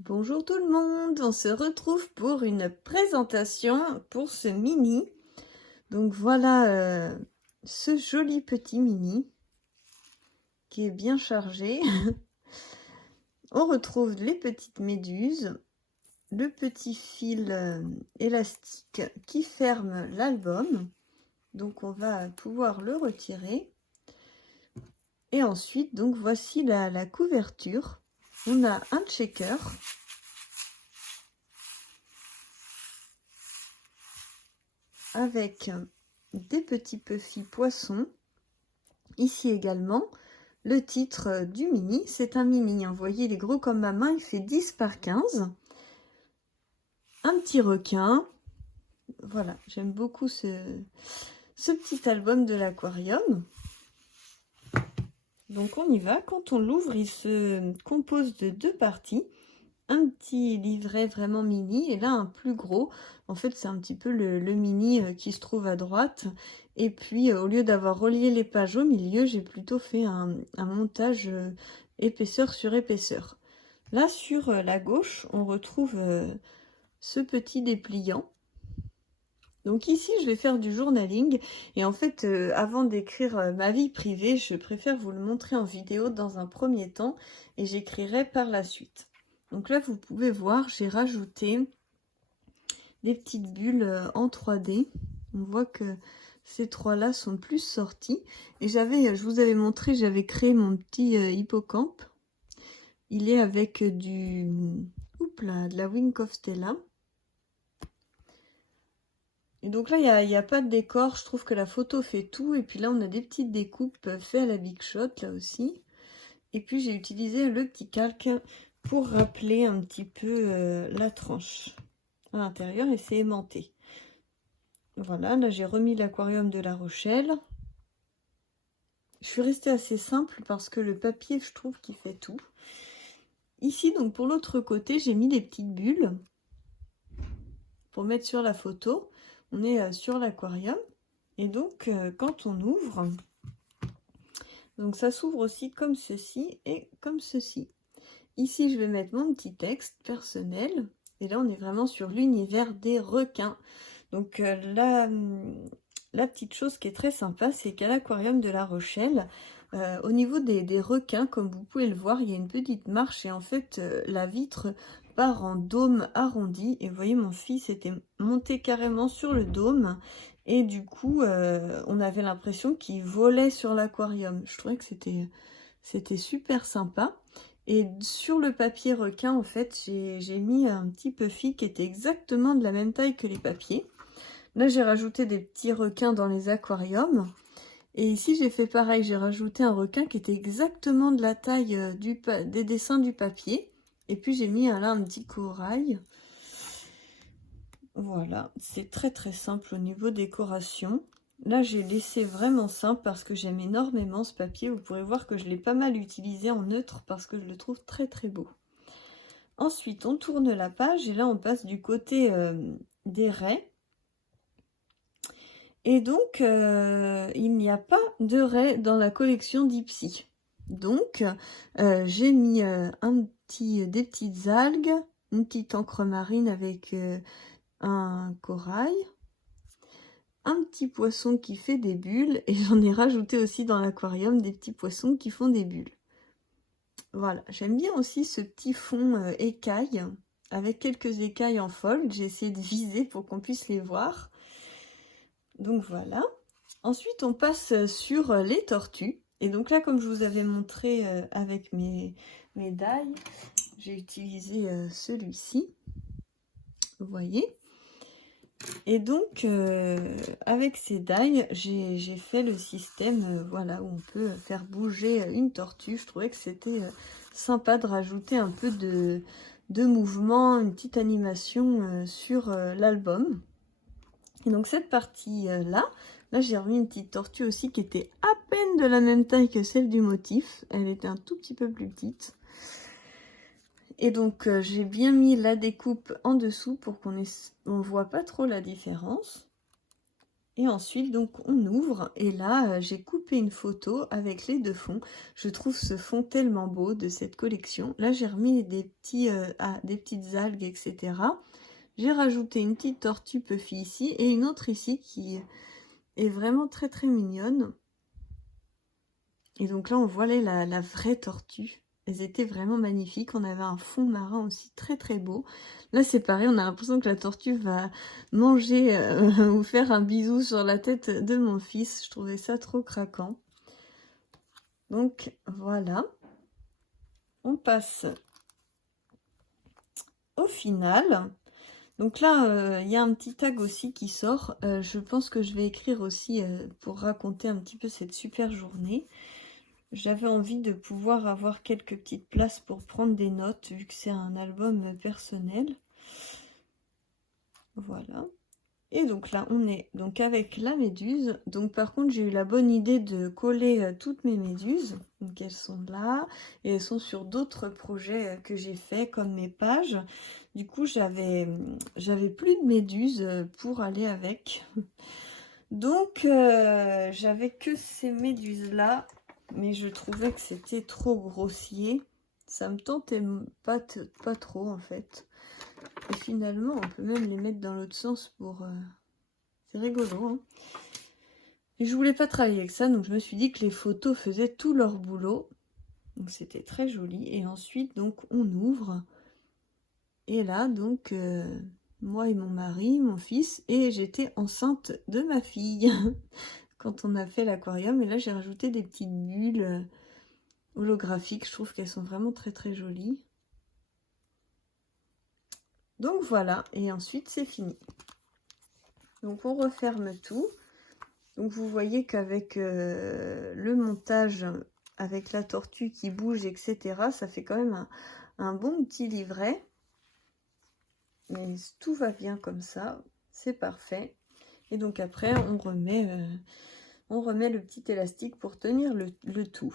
Bonjour tout le monde, on se retrouve pour une présentation pour ce mini. Donc voilà ce joli petit mini qui est bien chargé. On retrouve les petites méduses, le petit fil élastique qui ferme l'album. Donc on va pouvoir le retirer. Et ensuite, donc voici la couverture. On a un checker. Avec des petits puffy poissons. Ici également, le titre du mini, c'est un mini. Vous voyez, il est gros comme ma main, il fait 10 par 15. Un petit requin. Voilà, j'aime beaucoup ce petit album de l'aquarium. Donc on y va. Quand on l'ouvre, il se compose de deux parties. Un petit livret vraiment mini et là un plus gros. En fait, c'est un petit peu le mini qui se trouve à droite. Et puis, au lieu d'avoir relié les pages au milieu, j'ai plutôt fait un montage épaisseur sur épaisseur. Là, sur la gauche, on retrouve ce petit dépliant. Donc ici, je vais faire du journaling. Et en fait, avant d'écrire ma vie privée, je préfère vous le montrer en vidéo dans un premier temps. Et j'écrirai par la suite. Donc là, vous pouvez voir, j'ai rajouté des petites bulles en 3D. On voit que ces trois-là sont plus sortis. Et je vous avais montré, j'avais créé mon petit hippocampe. Il est avec de la Wink of Stella. Et donc là, il n'y a pas de décor. Je trouve que la photo fait tout. Et puis là, on a des petites découpes faites à la Big Shot, là aussi. Et puis, j'ai utilisé le petit calque pour rappeler un petit peu la tranche à l'intérieur et c'est aimanté. Voilà, là, j'ai remis l'aquarium de La Rochelle. Je suis restée assez simple parce que le papier, je trouve qu'il fait tout. Ici, donc, pour l'autre côté, j'ai mis des petites bulles pour mettre sur la photo. On est sur l'aquarium. Et donc, quand on ouvre, donc ça s'ouvre aussi comme ceci et comme ceci. Ici, je vais mettre mon petit texte personnel. Et là, on est vraiment sur l'univers des requins. Donc, la petite chose qui est très sympa, c'est qu'à l'aquarium de La Rochelle, au niveau des requins, comme vous pouvez le voir, il y a une petite marche. Et en fait, la vitre part en dôme arrondi. Et vous voyez, mon fils était monté carrément sur le dôme. Et du coup, on avait l'impression qu'il volait sur l'aquarium. Je trouvais que c'était super sympa. Et sur le papier requin, en fait, j'ai mis un petit puffy qui était exactement de la même taille que les papiers. Là, j'ai rajouté des petits requins dans les aquariums. Et ici, j'ai fait pareil. J'ai rajouté un requin qui était exactement de la taille des dessins du papier. Et puis, j'ai mis là un petit corail. Voilà, c'est très très simple au niveau décoration. Là, j'ai laissé vraiment simple parce que j'aime énormément ce papier. Vous pourrez voir que je l'ai pas mal utilisé en neutre parce que je le trouve très très beau. Ensuite, on tourne la page et là, on passe du côté des raies. Et donc, il n'y a pas de raies dans la collection d'Ipsy. Donc, j'ai mis des petites algues, une petite encre marine avec un corail, un petit poisson qui fait des bulles et j'en ai rajouté aussi dans l'aquarium des petits poissons qui font des bulles. Voilà, j'aime bien aussi ce petit fond écaille avec quelques écailles en fold. J'ai essayé de viser pour qu'on puisse les voir. Donc voilà. Ensuite, on passe sur les tortues. Et donc là, comme je vous avais montré avec mes die, j'ai utilisé celui-ci. Vous voyez. Et donc, avec ces die, j'ai fait le système voilà, où on peut faire bouger une tortue. Je trouvais que c'était sympa de rajouter un peu de mouvement, une petite animation sur l'album. Et donc cette partie-là, là j'ai remis une petite tortue aussi qui était à peine de la même taille que celle du motif. Elle était un tout petit peu plus petite. Et donc, j'ai bien mis la découpe en dessous pour qu'on ne voit pas trop la différence. Et ensuite, donc, on ouvre. Et là, j'ai coupé une photo avec les deux fonds. Je trouve ce fond tellement beau de cette collection. Là, j'ai remis des petites algues, etc. J'ai rajouté une petite tortue Puffy ici et une autre ici qui est vraiment très très mignonne. Et donc là, on voit la vraie tortue. Elles étaient vraiment magnifiques. On avait un fond marin aussi très très beau. Là, c'est pareil, on a l'impression que la tortue va manger ou faire un bisou sur la tête de mon fils. Je trouvais ça trop craquant. Donc voilà. On passe au final. Donc là, il y a un petit tag aussi qui sort. Je pense que je vais écrire aussi pour raconter un petit peu cette super journée. J'avais envie de pouvoir avoir quelques petites places pour prendre des notes, vu que c'est un album personnel. Voilà. Et donc là, on est donc avec la méduse. Donc par contre, j'ai eu la bonne idée de coller toutes mes méduses. Donc elles sont là, et elles sont sur d'autres projets que j'ai fait, comme mes pages. Du coup, j'avais plus de méduses pour aller avec. Donc, j'avais que ces méduses-là, mais je trouvais que c'était trop grossier. Ça me tentait pas trop, en fait. Et finalement, on peut même les mettre dans l'autre sens pour... C'est rigolo, hein. Et je voulais pas travailler avec ça, donc je me suis dit que les photos faisaient tout leur boulot. Donc, c'était très joli. Et ensuite, donc, on ouvre. Et là, donc... moi et mon mari, mon fils, et j'étais enceinte de ma fille quand on a fait l'aquarium. Et là, j'ai rajouté des petites bulles holographiques. Je trouve qu'elles sont vraiment très très jolies. Donc voilà, et ensuite c'est fini. Donc on referme tout. Donc vous voyez qu'avec le montage, avec la tortue qui bouge, etc., ça fait quand même un bon petit livret. Mais tout va bien comme ça, c'est parfait. Et donc après, on remet le petit élastique pour tenir le tout.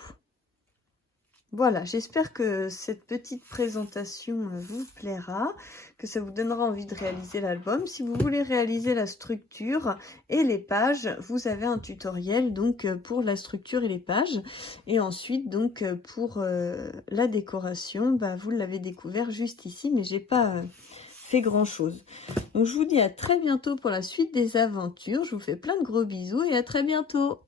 Voilà, j'espère que cette petite présentation vous plaira, que ça vous donnera envie de réaliser l'album. Si vous voulez réaliser la structure et les pages, vous avez un tutoriel donc pour la structure et les pages. Et ensuite, donc pour la décoration, bah, vous l'avez découvert juste ici, mais j'ai pas fait grand chose. Donc je vous dis à très bientôt pour la suite des aventures. Je vous fais plein de gros bisous et à très bientôt.